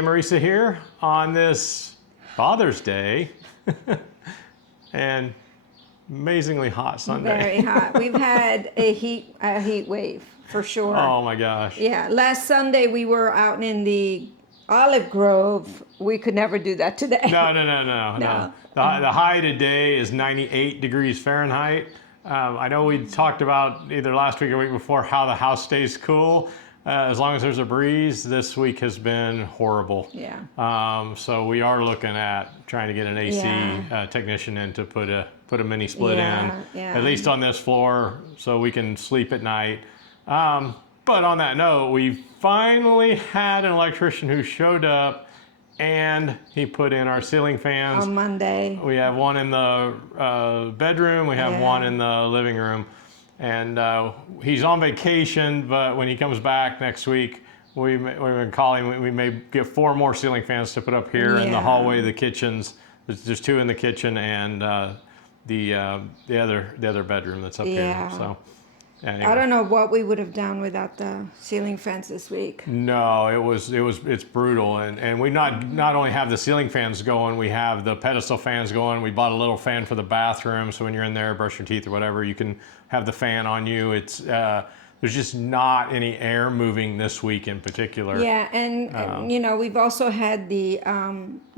and Marisa here on this Father's Day and amazingly hot Sunday. Very hot. We've had a heat wave for sure. Oh my gosh. Yeah, last Sunday we were out in the olive grove. We could never do that today. No. The high today is 98 degrees Fahrenheit. I know we talked about either last week or week before how the house stays cool. As long as there's a breeze. This week has been horrible. Yeah. So we are looking at trying to get an AC technician in to put a mini split in, at least on this floor, so we can sleep at night. But on that note, we finally had an electrician who showed up, and he put in our ceiling fans. On Monday. We have one in the bedroom. We have one in the living room. And he's on vacation, but when he comes back next week, we've been calling. We may get 4 more ceiling fans to put up here in the hallway, the kitchens. There's 2 in the kitchen and the other bedroom that's up here. So anyway. I don't know what we would have done without the ceiling fans this week. No, it's brutal, and we not only have the ceiling fans going, we have the pedestal fans going. We bought a little fan for the bathroom, so when you're in there, brush your teeth or whatever, you can have the fan on you. It's there's just not any air moving this week in particular. Yeah, and we've also had the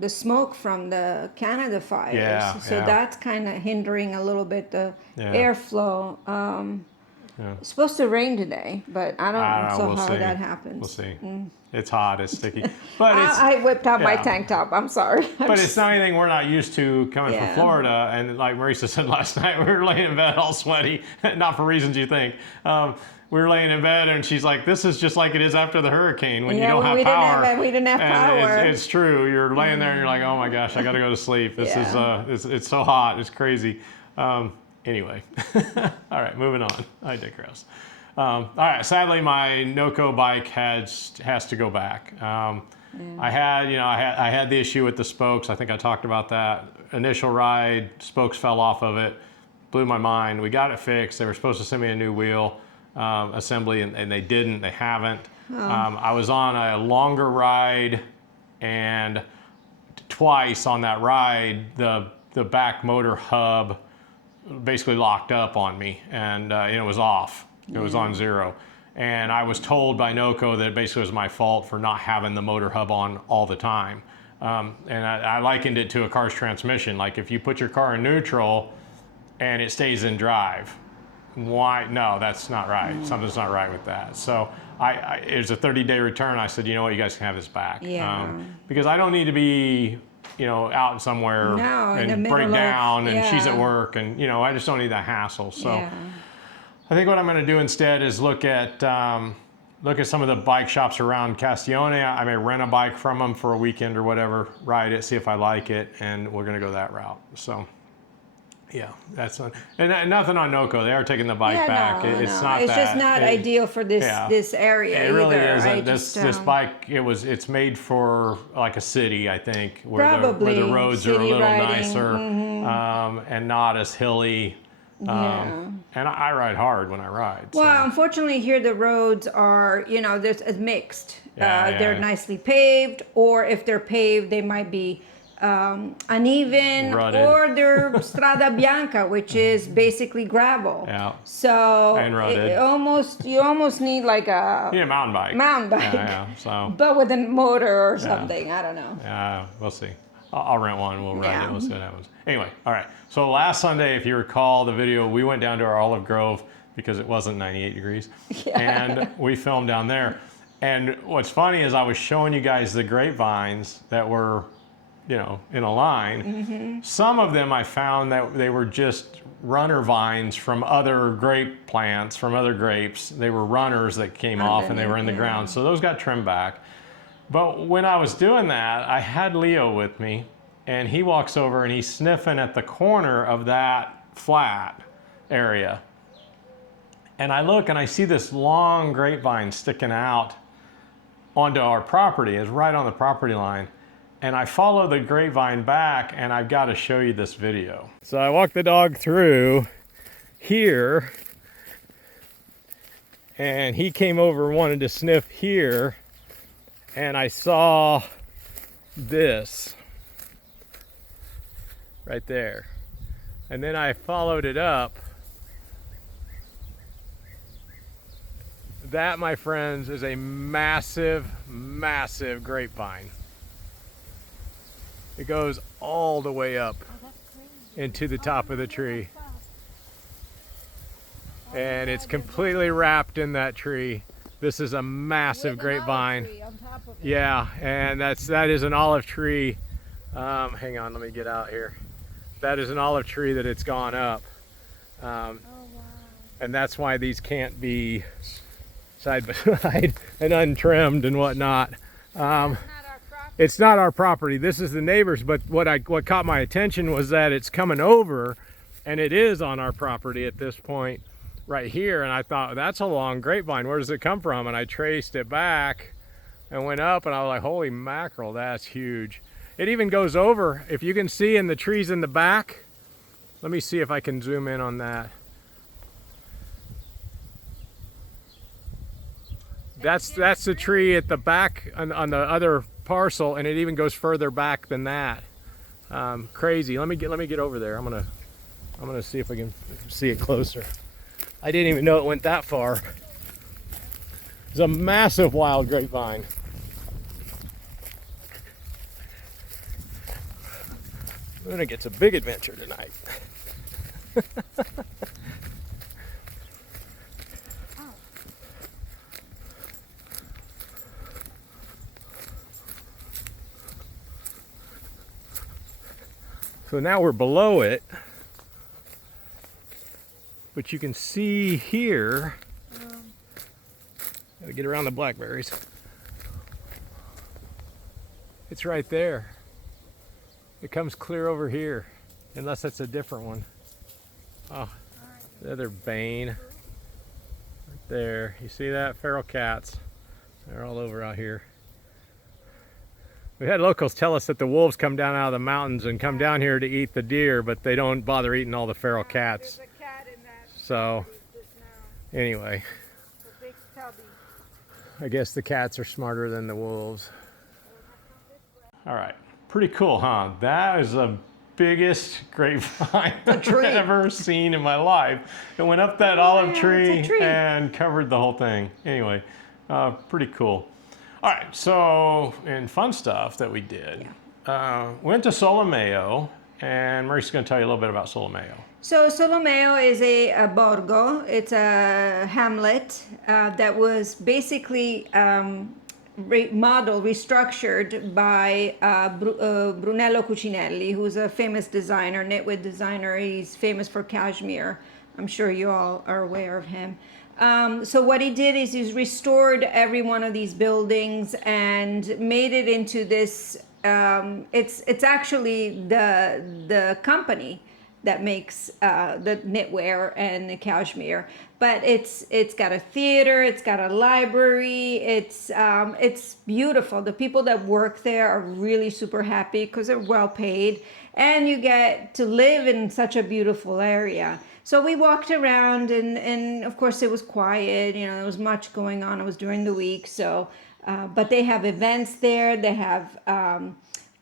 smoke from the Canada fires, so that's kind of hindering a little bit the airflow. It's supposed to rain today, but I don't know how that happens. We'll see. It's hot, it's sticky. But I whipped out my tank top. I'm sorry. But it's not anything we're not used to coming from Florida. And like Marisa said last night, we were laying in bed all sweaty, not for reasons you think. We were laying in bed, and she's like, "This is just like it is after the hurricane when you don't have power." We didn't have power. It's true. You're laying there, and you're like, "Oh my gosh, I got to go to sleep. This is it's so hot. It's crazy." Anyway, all right, moving on. I digress. All right, sadly, my NOCO bike has to go back. I had the issue with the spokes. I think I talked about that. Initial ride, spokes fell off of it, blew my mind. We got it fixed. They were supposed to send me a new wheel assembly, and they didn't. They haven't. I was on a longer ride, and twice on that ride, the back motor hub basically locked up on me, and it was off. It was on 0. And I was told by NOCO that it basically was my fault for not having the motor hub on all the time. And I likened it to a car's transmission. Like if you put your car in neutral and it stays in drive, why? No, that's not right. Something's not right with that. So it was a 30-day return. I said, you know what, you guys can have this back. Because I don't need to be out somewhere and break down and she's at work, and I just don't need that hassle. So I think what I'm going to do instead is look at some of the bike shops around Castione. I may rent a bike from them for a weekend or whatever, ride it, see if I like it, and we're going to go that route. So yeah, that's and nothing on NOCO. They are taking the bike back. It's just not ideal for this area. It really isn't. This bike, it's made for like a city, I think, where the roads are a little nicer and not as hilly. And I ride hard when I ride. Well, unfortunately here the roads are, there's mixed. They're nicely paved, or if they're paved, they might be uneven, rutted, or they're strada bianca, which is basically gravel. So and rutted. You almost need like a mountain bike. So, but with a motor or something. I don't know. Yeah, we'll see. I'll rent one. We'll ride it. We'll see what happens. Anyway, all right. So last Sunday, if you recall the video, we went down to our olive grove because it wasn't 98 degrees, and we filmed down there. And what's funny is I was showing you guys the grapevines that were, in a line. Some of them I found that they were just runner vines from other grape plants, from other grapes. They were runners that came off and they were in the ground. So those got trimmed back. But when I was doing that, I had Leo with me, and he walks over and he's sniffing at the corner of that flat area. And I look and I see this long grapevine sticking out onto our property. It's right on the property line. And I follow the grapevine back, and I've got to show you this video. So I walked the dog through here, and he came over and wanted to sniff here. And I saw this right there. And then I followed it up. That, my friends, is a massive, massive grapevine. It goes all the way up into the top of the tree. And it's completely wrapped in that tree. This is a massive grapevine. Yeah, and that is an olive tree. Hang on, let me get out here. That is an olive tree that it's gone up. And that's why these can't be side by side and untrimmed and whatnot. It's not our property. This is the neighbor's, but what caught my attention was that it's coming over, and it is on our property at this point right here. And I thought, that's a long grapevine. Where does it come from? And I traced it back and went up, and I was like, holy mackerel, that's huge. It even goes over, if you can see in the trees in the back. Let me see if I can zoom in on that. That's the tree at the back on the other parcel, and it even goes further back than that. Crazy. Let me get over there. I'm gonna see if I can see it closer. I didn't even know it went that far. It's a massive wild grapevine. Luna gets a big adventure tonight. So now we're below it, but you can see here, gotta get around the blackberries. It's right there. It comes clear over here, unless that's a different one. Oh, the other bane, right there. You see that? Feral cats. They're all over out here. We had locals tell us that the wolves come down out of the mountains and come down here to eat the deer, but they don't bother eating all the feral cats. There's a cat in that. So, anyway, A big stubby. I guess the cats are smarter than the wolves. All right, pretty cool, huh? That is the biggest grapevine I've ever seen in my life. It went up that olive tree and covered the whole thing. Anyway, pretty cool. All right, so in fun stuff that we did, went to Solomeo, and Maurice is going to tell you a little bit about Solomeo. So Solomeo is a borgo. It's a hamlet that was basically restructured by Brunello Cucinelli, who's a famous designer, knitwear designer. He's famous for cashmere. I'm sure you all are aware of him. So what he did is he's restored every one of these buildings and made it into this. It's actually the company that makes the knitwear and the cashmere, but it's got a theater, it's got a library, it's beautiful. The people that work there are really super happy because they're well paid, and you get to live in such a beautiful area. So we walked around, and of course it was quiet. You know, there was much going on. It was during the week, so but they have events there. They have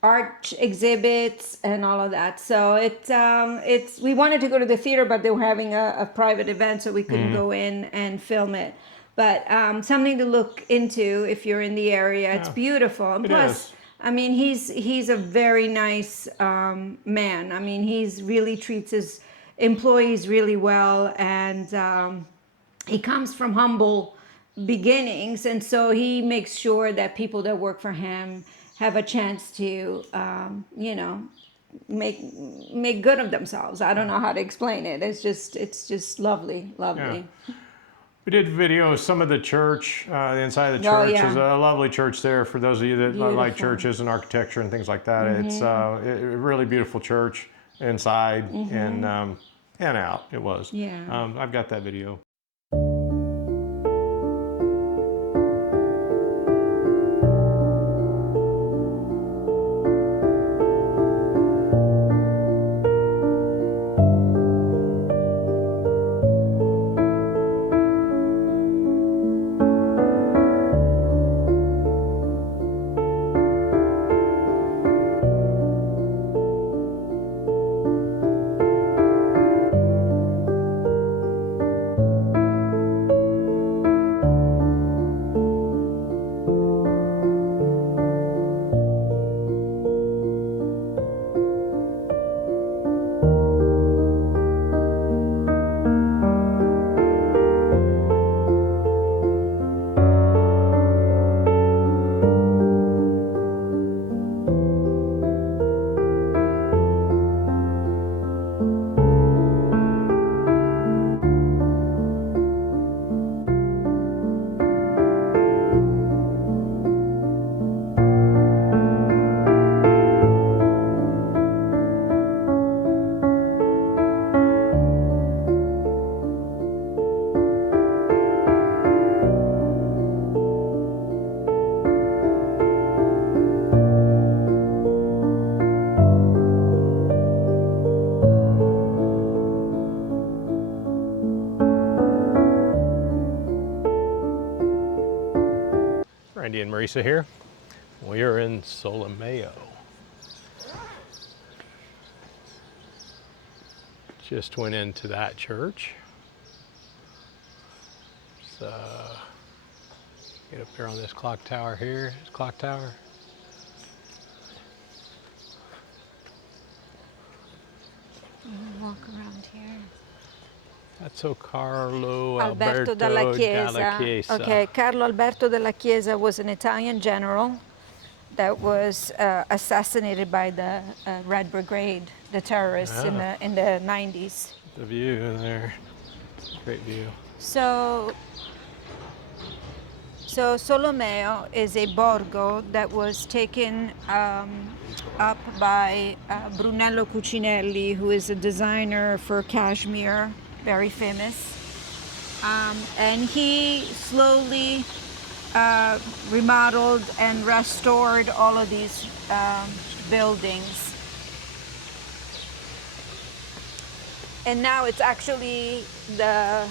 art exhibits and all of that. So it's we wanted to go to the theater, but they were having a private event, so we couldn't go in and film it. But something to look into if you're in the area. It's beautiful, and plus, I mean, he's a very nice man. I mean, he's really treats his employees really well, and he comes from humble beginnings, and so he makes sure that people that work for him have a chance to make good of themselves. I don't know how to explain it. It's just lovely. Yeah. We did video of some of the church, the inside of the church. There's a lovely church there for those of you that like churches and architecture and things like that. It's a really beautiful church inside and out. It was. Yeah. I've got that video. Randy and Marisa here. We are in Solomeo. Just went into that church. So, get up there on this clock tower here. This clock tower. Walk around here. That's Carlo Alberto della Chiesa. Okay, Carlo Alberto della Chiesa was an Italian general that was assassinated by the Red Brigade, the terrorists in the 90s. The view in there, great view. So Solomeo is a borgo that was taken up by Brunello Cucinelli, who is a designer for cashmere, very famous. And he slowly remodeled and restored all of these buildings. And now it's actually the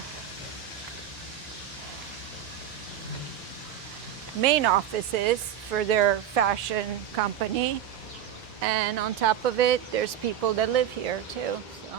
main offices for their fashion company. And on top of it, there's people that live here too. So.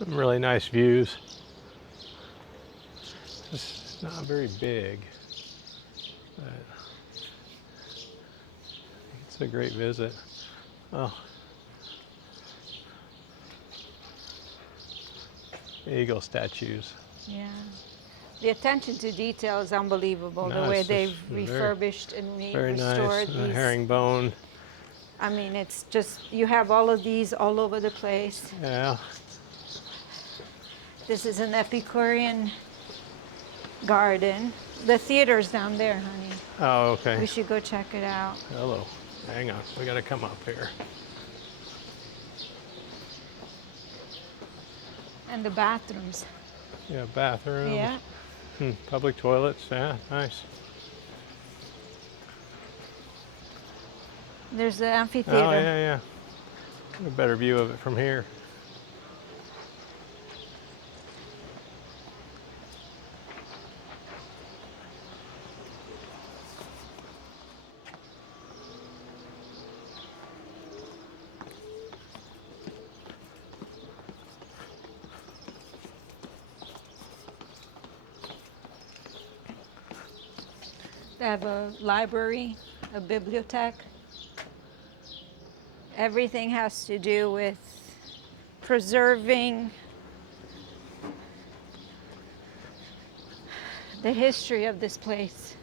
Some really nice views. It's not very big, but it's a great visit. Oh, eagle statues. Yeah, the attention to detail is unbelievable. The way they've refurbished and restored nice. These. The herringbone. I mean, it's just, you have all of these all over the place. Yeah. This is an Epicurean garden. The theater's down there, honey. Oh, okay. We should go check it out. Hello. Hang on. We got to come up here. And the bathrooms. Yeah, bathrooms. Yeah. Public toilets. Yeah, nice. There's the amphitheater. Oh, yeah. A better view of it from here. They have a library, a bibliothèque. Everything has to do with preserving the history of this place.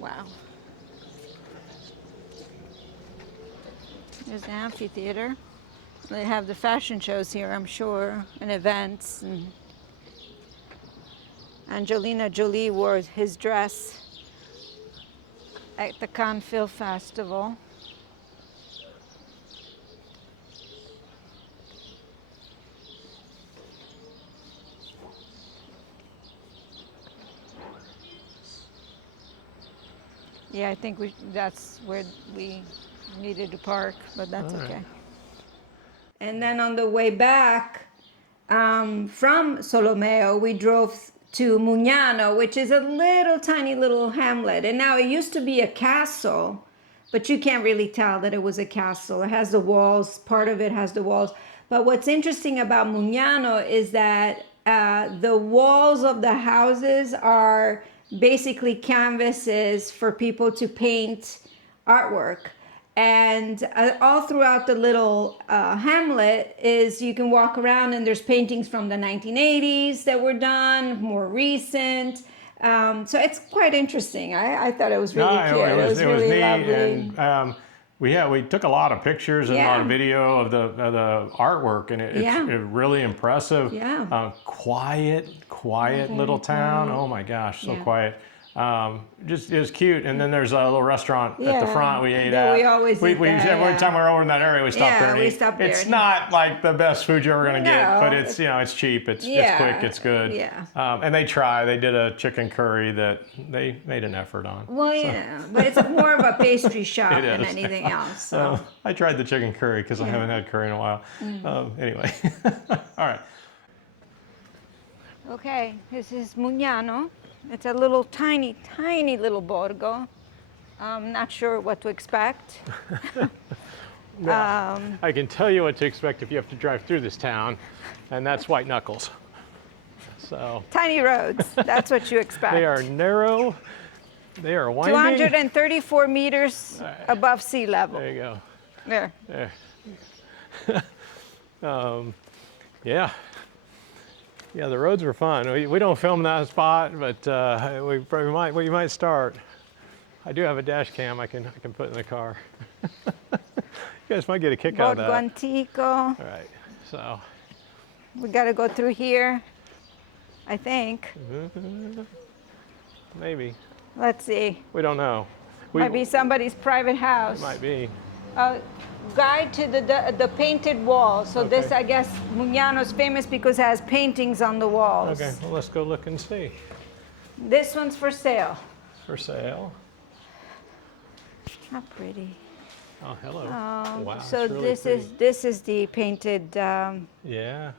Wow. There's the amphitheater. They have the fashion shows here, I'm sure, and events. And Angelina Jolie wore his dress at the Cannes Film Festival. Yeah, I think that's where we needed to park, but that's okay. And then on the way back from Solomeo, we drove to Mugnano, which is a tiny little hamlet. And now it used to be a castle, but you can't really tell that it was a castle. It has the walls, part of it has the walls. But what's interesting about Mugnano is that the walls of the houses are basically canvases for people to paint artwork. And all throughout the little hamlet is you can walk around and there's paintings from the 1980s that were done, more recent. So it's quite interesting. I thought it was really cute. It was really neat, lovely. and we took a lot of pictures and a lot of video of the artwork, and it's really impressive. Yeah. Quiet little town. Oh my gosh, so quiet. Just it was cute, and then there's a little restaurant at the front we ate at. We always eat there, every time we were over in that area, we stopped there. And we stopped there. It's not like the best food you're ever gonna get, but it's it's cheap, it's quick, it's good. Yeah. And they did a chicken curry that they made an effort on. Well, but it's more of a pastry shop than anything else. So I tried the chicken curry because I haven't had curry in a while. Anyway, all right. Okay, this is Mugnano. It's a little tiny little borgo. I'm not sure what to expect. I can tell you what to expect if you have to drive through this town, and that's white knuckles. So tiny roads, that's what you expect. They are narrow, they are winding. 234 meters above sea level. There you go. There. Yeah. Yeah, the roads were fun. We don't film that spot, but we might start. I do have a dash cam I can put in the car. You guys might get a kick out of that. Borgo Antico. All right, so. We got to go through here, I think. Maybe. Let's see. We don't know. Might be somebody's private house. It might be. Guide to the painted wall. So this, I guess, Mugnano's famous because it has paintings on the walls. Okay, well, let's go look and see. This one's for sale. For sale. How pretty. Oh, hello. Wow. So really this is the painted. Yeah.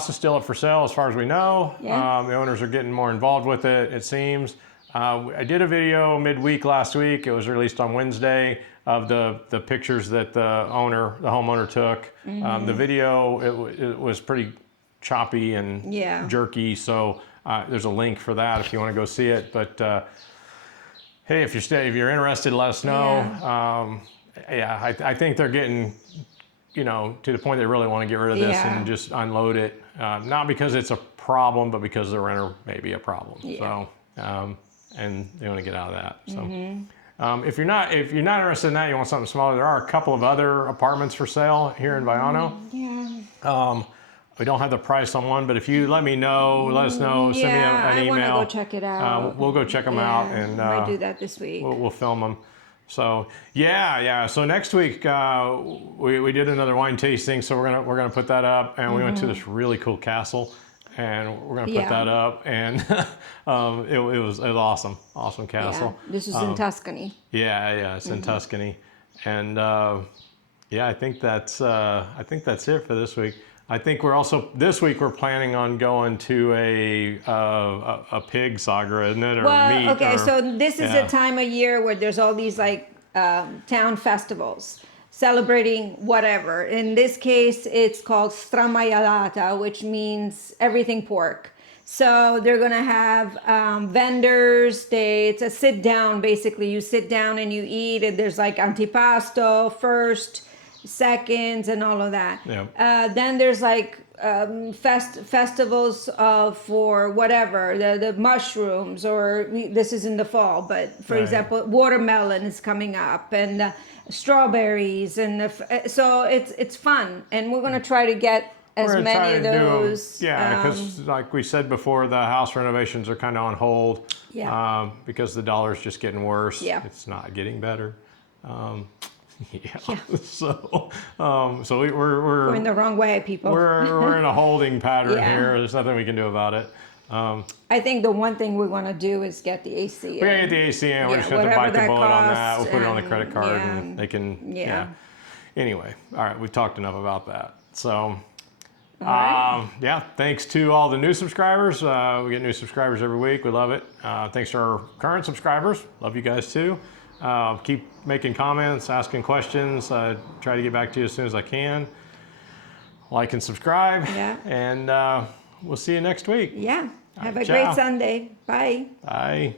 house is still up for sale as far as we know. Yeah. The owners are getting more involved with it, it seems. I did a video midweek last week. It was released on Wednesday of the pictures that the homeowner took. The video, it was pretty choppy and jerky, so there's a link for that if you want to go see it. But hey, if you're interested, let us know. I think they're getting, you know, to the point they really want to get rid of this and just unload it. Not because it's a problem, but because the renter may be a problem. So, and they want to get out of that. So, if you're not interested in that, you want something smaller. There are a couple of other apartments for sale here in Viano. We don't have the price on one, but if you let me know, let us know, send me an email. I want to go check it out. We'll go check them out, and might do that this week. We'll film them. So So next week we did another wine tasting, so we're gonna put that up, and we went to this really cool castle, and we're gonna put that up, and it was awesome castle. Yeah. This is in Tuscany. It's in Tuscany, and I think that's it for this week. I think this week we're planning on going to a pig sagra, isn't it? Or meat. Okay, so this is a time of year where there's all these like town festivals celebrating whatever. In this case, it's called stramaialata, which means everything pork. So they're gonna have vendors. It's a sit down. Basically, you sit down and you eat, and there's like antipasto first, seconds, and all of that. Then there's like festivals for whatever, the mushrooms, or this is in the fall, but for example, watermelon is coming up, and strawberries, and so it's fun, and we're going to try to get as many of those. Because like we said before, the house renovations are kind of on hold. Because the dollar's just getting worse. It's not getting better. So we're going the wrong way, people. We're in a holding pattern here. There's nothing we can do about it. I think the one thing we want to do is get the AC in. We're gonna get the AC in. We're just gonna have to bite the bullet on that. We'll put it on the credit card, and they can. Anyway, all right. We've talked enough about that. So. Thanks to all the new subscribers. We get new subscribers every week. We love it. Thanks to our current subscribers. Love you guys too. Keep making comments, asking questions. Try to get back to you as soon as I can. Like and subscribe. And we'll see you next week. Have a great Sunday. Bye. Bye.